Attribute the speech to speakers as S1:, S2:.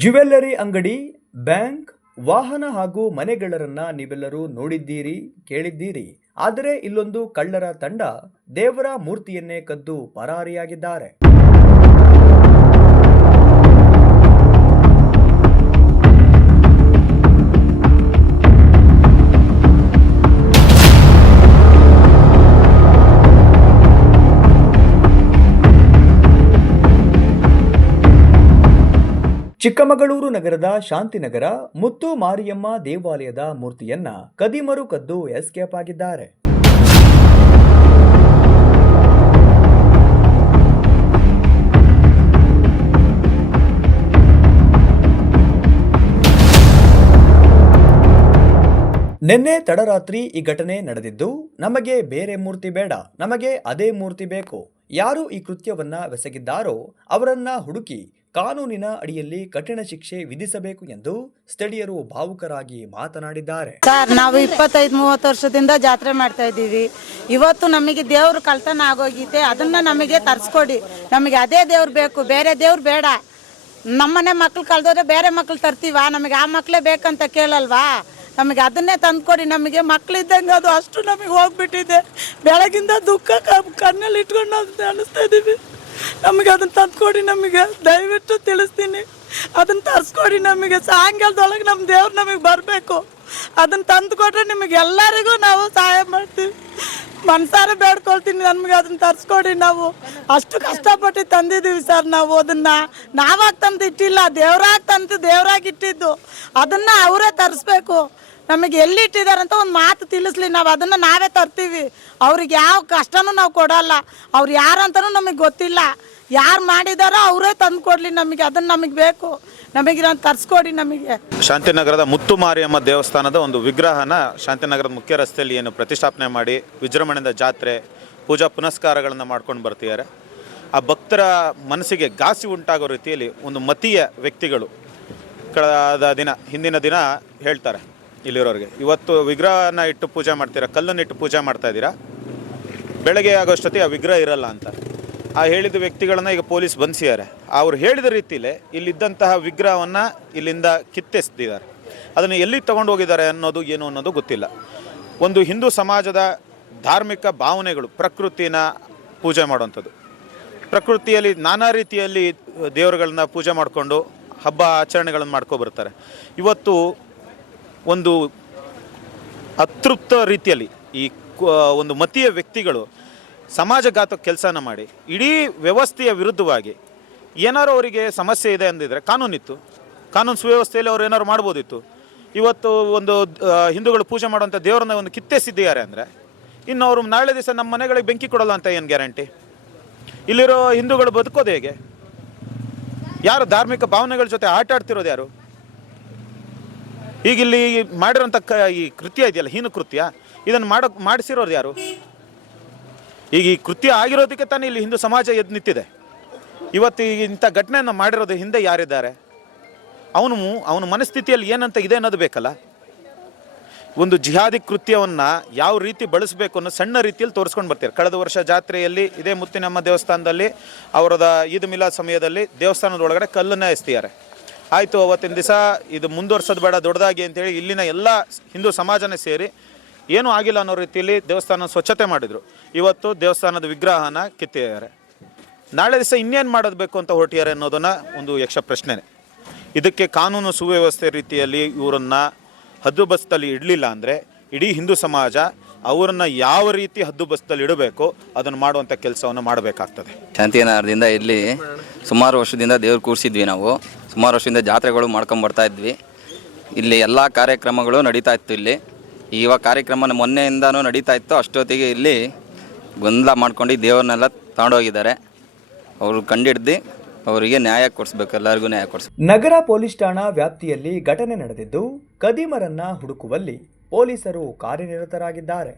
S1: Jewellery ಅಂಗಡಿ, bank, ವಾಹನ ಹಾಗೂ ಮನೆಗಳರನ್ನ ನೀವೆಲ್ಲರೂ ನೋಡಿದ್ದೀರಿ, ಕೇಳಿದ್ದೀರಿ. ಆದರೆ ಇಲ್ಲೊಂದು ಕಳ್ಳರ ತಂಡ ದೇವರ ಮೂರ್ತಿಯನ್ನೇ ಕದ್ದು ಪರಾರಿಯಾಗಿದ್ದಾರೆ. ಚಿಕ್ಕಮಗಳೂರು ನಗರದ ಶಾಂತಿನಗರ ಮುತ್ತು ಮಾರಿಯಮ್ಮ ದೇವಾಲಯದ ಮೂರ್ತಿಯನ್ನ ಕದಿಮರು ಕದ್ದು ಎಸ್ಕೇಪ್ ಆಗಿದ್ದಾರೆ. ನಿನ್ನೆ ತಡರಾತ್ರಿ ಈ ಘಟನೆ ನಡೆದಿದ್ದು, ನಮಗೆ ಬೇರೆ ಮೂರ್ತಿ ಬೇಡ, ನಮಗೆ ಅದೇ ಮೂರ್ತಿ ಬೇಕು. ಯಾರು ಈ ಕೃತ್ಯವನ್ನ ಬೆಸಗಿದ್ದಾರೋ ಅವರನ್ನ ಹುಡುಕಿ ಕಾನೂನಿನ ಅಡಿಯಲ್ಲಿ ಕಠಿಣ ಶಿಕ್ಷೆ ವಿಧಿಸಬೇಕು ಎಂದು ಸ್ಥಳೀಯರು ಭಾವುಕರಾಗಿ ಮಾತನಾಡಿದ್ದಾರೆ.
S2: ಸರ್, ನಾವು ಇಪ್ಪತ್ತೈದು, ಮೂವತ್ತು ವರ್ಷದಿಂದ ಜಾತ್ರೆ ಮಾಡ್ತಾ ಇದ್ದೀವಿ. ಇವತ್ತು ನಮಗೆ ದೇವ್ರ ಕಳ್ತನ ಆಗೋಗಿದೆ ಅದನ್ನ ನಮಗೆ ತರಿಸ್ಕೊಡಿ. ನಮಗೆ ಅದೇ ದೇವ್ರು ಬೇಕು. ಬೇರೆ ದೇವ್ರು ಬೇಡ. ನಮ್ಮನೆ ಮಕ್ಳು ಕಳ್ದೋದ್ರೆ ಬೇರೆ ಮಕ್ಳು ತರ್ತೀವ? ನಮಗೆ ಆ ಮಕ್ಳೇ ಬೇಕಂತ ಕೇಳಲ್ವಾ? ನಮಗೆ ಅದನ್ನೇ ತಂದ್ಕೊಡಿ. ನಮಗೆ ಮಕ್ಳಿದ್ದಂಗೆ ಅದು ಅಷ್ಟು ನಮಗೆ ಹೋಗ್ಬಿಟ್ಟಿದೆ. ಬೆಳಗಿಂದ ದುಃಖ ಕಣ್ಣಲ್ಲಿ ಇಟ್ಕೊಂಡು ನಾವು ಅನಿಸ್ತಾ ಇದ್ದೀವಿ. ನಮಗೆ ಅದನ್ನ ತಂದ್ಕೊಡಿ ನಮಗೆ. ದಯವಿಟ್ಟು ತಿಳಿಸ್ತೀನಿ. ಅದನ್ನ ತರಿಸ್ಕೊಡಿ ನಮಗೆ. ಸಾಯಂಕಾಲದೊಳಗೆ ನಮ್ಮ ದೇವ್ರು ನಮಗೆ ಬರಬೇಕು. ಅದನ್ನ ತಂದು ಕೊಟ್ರೆ ನಿಮಗೆ ಎಲ್ಲರಿಗೂ ನಾವು ಸಹಾಯ ಮಾಡ್ತೀವಿ. ಮನ್ಸಾರ ಬೇಡ್ಕೊಳ್ತೀನಿ ನಮಗೆ ಅದನ್ನ ತರಿಸ್ಕೊಡಿ ನಾವು. ಅಷ್ಟು ಕಷ್ಟಪಟ್ಟು ತಂದಿದ್ದೀವಿ ಸರ್ ನಾವು. ಅದನ್ನ ನಾವಾಗ ತಂದು ಇಟ್ಟಿಲ್ಲ, ದೇವ್ರಾಗ ತಂದು ದೇವ್ರಾಗ ಇಟ್ಟಿದ್ದು. ಅದನ್ನ ಅವರೇ ತರಿಸ್ಬೇಕು. ನಮಗೆ ಎಲ್ಲಿ ಇಟ್ಟಿದ್ದಾರೆ ಅಂತ ಒಂದು ಮಾತು ತಿಳಿಸ್ಲಿ. ನಾವು ಅದನ್ನ ನಾವೇ ತರ್ತೀವಿ. ಅವ್ರಿಗೆ ಯಾವ ಕಷ್ಟನೂ ನಾವು ಕೊಡಲ್ಲ. ಅವ್ರು ಯಾರಂತನೂ ನಮಗೆ ಗೊತ್ತಿಲ್ಲ. ಯಾರು ಮಾಡಿದಾರೋ ಅವರೇ ತಂದು ಕೊಡ್ಲಿ ನಮಗೆ ಅದನ್ನ ನಮಗೆ ಬೇಕು. ನಮಗೆ ತರಿಸ್ಕೊಡಿ ನಮಗೆ.
S3: ಶಾಂತಿನಗರದ ಮುತ್ತು ಮಾರಿಯಮ್ಮ ದೇವಸ್ಥಾನದ ಒಂದು ವಿಗ್ರಹನ ಶಾಂತಿನಗರದ ಮುಖ್ಯ ರಸ್ತೆಯಲ್ಲಿ ಏನು ಪ್ರತಿಷ್ಠಾಪನೆ ಮಾಡಿ ವಿಜೃಂಭಣೆಯಿಂದ ಜಾತ್ರೆ, ಪೂಜಾ ಪುನಸ್ಕಾರಗಳನ್ನು ಮಾಡ್ಕೊಂಡು ಬರ್ತಿದ್ದಾರೆ. ಆ ಭಕ್ತರ ಮನಸ್ಸಿಗೆ ಗಾಸಿ ಉಂಟಾಗೋ ರೀತಿಯಲ್ಲಿ ಒಂದು ಮತೀಯ ವ್ಯಕ್ತಿಗಳು ಕಳೆದ ದಿನ, ಹಿಂದಿನ ದಿನ ಹೇಳ್ತಾರೆ ಇಲ್ಲಿರೋರಿಗೆ. ಇವತ್ತು ವಿಗ್ರಹನ ಇಟ್ಟು ಪೂಜೆ ಮಾಡ್ತೀರಾ? ಕಲ್ಲನ್ನು ಇಟ್ಟು ಪೂಜೆ ಮಾಡ್ತಾ ಇದ್ದೀರಾ? ಬೆಳಗ್ಗೆ ಆಗೋಷ್ಟೊತ್ತಿಗೆ ಆ ವಿಗ್ರಹ ಇರಲ್ಲ ಅಂತ. ಆ ಹೇಳಿದ ವ್ಯಕ್ತಿಗಳನ್ನ ಈಗ ಪೊಲೀಸ್ ಬಂಧಿಸಿದ್ದಾರೆ. ಅವರು ಹೇಳಿದ ರೀತಿಯಲ್ಲೇ ಇಲ್ಲಿದ್ದಂತಹ ವಿಗ್ರಹವನ್ನು ಇಲ್ಲಿಂದ ಕಿತ್ತೆಸ್ತಿದ್ದಾರೆ ಅದನ್ನು ಎಲ್ಲಿ ತಗೊಂಡು ಹೋಗಿದ್ದಾರೆ ಅನ್ನೋದು ಏನು ಅನ್ನೋದು ಗೊತ್ತಿಲ್ಲ. ಒಂದು ಹಿಂದೂ ಸಮಾಜದ ಧಾರ್ಮಿಕ ಭಾವನೆಗಳು ಪ್ರಕೃತಿನ ಪೂಜೆ ಮಾಡುವಂಥದ್ದು. ಪ್ರಕೃತಿಯಲ್ಲಿ ನಾನಾ ರೀತಿಯಲ್ಲಿ ದೇವರುಗಳನ್ನ ಪೂಜೆ ಮಾಡಿಕೊಂಡು ಹಬ್ಬ ಆಚರಣೆಗಳನ್ನು ಮಾಡ್ಕೊಬರ್ತಾರೆ ಇವತ್ತು ಒಂದು ಅತೃಪ್ತ ರೀತಿಯಲ್ಲಿ ಈ ಒಂದು ಮತೀಯ ವ್ಯಕ್ತಿಗಳು ಸಮಾಜಘಾತ ಕೆಲಸನ ಮಾಡಿ, ಇಡೀ ವ್ಯವಸ್ಥೆಯ ವಿರುದ್ಧವಾಗಿ ಏನಾರು ಅವರಿಗೆ ಸಮಸ್ಯೆ ಇದೆ ಅಂದಿದ್ರೆ ಕಾನೂನಿತ್ತು. ಕಾನೂನು ಸುವ್ಯವಸ್ಥೆಯಲ್ಲಿ ಅವ್ರು ಏನಾದ್ರು ಮಾಡ್ಬೋದಿತ್ತು. ಇವತ್ತು ಒಂದು ಹಿಂದೂಗಳು ಪೂಜೆ ಮಾಡುವಂಥ ದೇವರನ್ನ ಒಂದು ಕಿತ್ತೆಸಿದ್ದಾರೆ ಅಂದರೆ, ಇನ್ನು ಅವರು ನಾಳೆ ದಿವಸ ನಮ್ಮ ಮನೆಗಳಿಗೆ ಬೆಂಕಿ ಕೊಡಲ್ಲ ಅಂತ ಏನು ಗ್ಯಾರಂಟಿ? ಇಲ್ಲಿರೋ ಹಿಂದೂಗಳು ಬದುಕೋದು ಹೇಗೆ? ಯಾರು ಧಾರ್ಮಿಕ ಭಾವನೆಗಳ ಜೊತೆ ಆಟ ಆಡ್ತಿರೋದು ಯಾರು? ಈಗ ಇಲ್ಲಿ ಮಾಡಿರೋಂಥ ಕ, ಈ ಕೃತ್ಯ ಇದೆಯಲ್ಲ, ಹೀನ ಕೃತ್ಯ, ಇದನ್ನು ಮಾಡೋ, ಮಾಡಿಸಿರೋರು ಯಾರು? ಈಗ ಈ ಕೃತ್ಯ ಆಗಿರೋದಕ್ಕೆ ತಾನೇ ಇಲ್ಲಿ ಹಿಂದೂ ಸಮಾಜ ಎದ್ದು ನಿಂತಿದೆ. ಇವತ್ತು ಈ ಇಂಥ ಘಟನೆಯನ್ನು ಮಾಡಿರೋದು ಹಿಂದೆ ಯಾರಿದ್ದಾರೆ? ಅವನು ಅವನ ಮನಸ್ಥಿತಿಯಲ್ಲಿ ಏನಂತ ಇದೆ ಅನ್ನೋದು ಬೇಕಲ್ಲ. ಒಂದು ಜಿಹಾದಿ ಕೃತ್ಯವನ್ನು ಯಾವ ರೀತಿ ಬಳಸಬೇಕು ಅನ್ನೋ ಸಣ್ಣ ರೀತಿಯಲ್ಲಿ ತೋರಿಸ್ಕೊಂಡು ಬರ್ತಾರೆ. ಕಳೆದ ವರ್ಷ ಜಾತ್ರೆಯಲ್ಲಿ ಇದೇ ಮುತ್ತಿನಮ್ಮ ದೇವಸ್ಥಾನದಲ್ಲಿ, ಅವರದ ಈದ್ ಮಿಲಾದ್ ಸಮಯದಲ್ಲಿ ದೇವಸ್ಥಾನದ ಒಳಗಡೆ ಕಲ್ಲನ್ನು ಎಸ್ತಿದ್ದಾರೆ. ಆಯಿತು, ಅವತ್ತಿನ ದಿವಸ ಇದು ಮುಂದುವರ್ಸೋದು ಬೇಡ, ದೊಡ್ಡದಾಗಿ ಅಂತೇಳಿ ಇಲ್ಲಿನ ಎಲ್ಲ ಹಿಂದೂ ಸಮಾಜನೇ ಸೇರಿ ಏನೂ ಆಗಿಲ್ಲ ಅನ್ನೋ ರೀತಿಯಲ್ಲಿ ದೇವಸ್ಥಾನ ಸ್ವಚ್ಛತೆ ಮಾಡಿದರು. ಇವತ್ತು ದೇವಸ್ಥಾನದ ವಿಗ್ರಹನ ಕಿತ್ತಿದ್ದಾರೆ. ನಾಳೆ ದಿವಸ ಇನ್ನೇನು ಮಾಡೋದು ಬೇಕು ಅಂತ ಹೊರಟಿದ್ದಾರೆ ಅನ್ನೋದನ್ನ ಒಂದು ಯಕ್ಷ ಪ್ರಶ್ನೆನೇ. ಇದಕ್ಕೆ ಕಾನೂನು ಸುವ್ಯವಸ್ಥೆ ರೀತಿಯಲ್ಲಿ ಇವರನ್ನು ಹದ್ದುಬಸ್ತಲ್ಲಿ ಇಡಲಿಲ್ಲ ಅಂದರೆ ಇಡೀ ಹಿಂದೂ ಸಮಾಜ ಅವರನ್ನು ಯಾವ ರೀತಿ ಹದ್ದುಬಸ್ತಲ್ಲಿ ಇಡಬೇಕು, ಅದನ್ನು ಮಾಡುವಂಥ ಕೆಲಸವನ್ನು ಮಾಡಬೇಕಾಗ್ತದೆ.
S4: ಶಾಂತಿನಗರದಿಂದ ಇಲ್ಲಿ ಸುಮಾರು ವರ್ಷದಿಂದ ದೇವ್ರು ಕೂರಿಸಿದ್ವಿ ನಾವು. ಸುಮಾರು ವರ್ಷದಿಂದ ಜಾತ್ರೆಗಳು ಮಾಡ್ಕೊಂಡು ಬರ್ತಾ ಇದ್ವಿ. ಇಲ್ಲಿ ಎಲ್ಲ ಕಾರ್ಯಕ್ರಮಗಳು ನಡೀತಾ ಇತ್ತು ಇಲ್ಲಿ. ಇವಾಗ ಕಾರ್ಯಕ್ರಮ ಮೊನ್ನೆಯಿಂದನೂ ನಡೀತಾ ಇತ್ತು. ಅಷ್ಟೊತ್ತಿಗೆ ಇಲ್ಲಿ ಗೊಂದಲ ಮಾಡ್ಕೊಂಡು ದೇವರನ್ನೆಲ್ಲ ತಗೊಂಡೋಗಿದ್ದಾರೆ ಅವರು ಕಂಡಿಡ್ದು ಅವರಿಗೆ ನ್ಯಾಯ ಕೊಡಿಸ್ಬೇಕು, ಎಲ್ಲರಿಗೂ ನ್ಯಾಯ ಕೊಡಿಸ್
S1: ನಗರ ಪೊಲೀಸ್ ಠಾಣಾ ವ್ಯಾಪ್ತಿಯಲ್ಲಿ ಘಟನೆ ನಡೆದಿದ್ದು, ಕದಿಮರನ್ನ ಹುಡುಕುವಲ್ಲಿ ಪೊಲೀಸರು ಕಾರ್ಯನಿರತರಾಗಿದ್ದಾರೆ.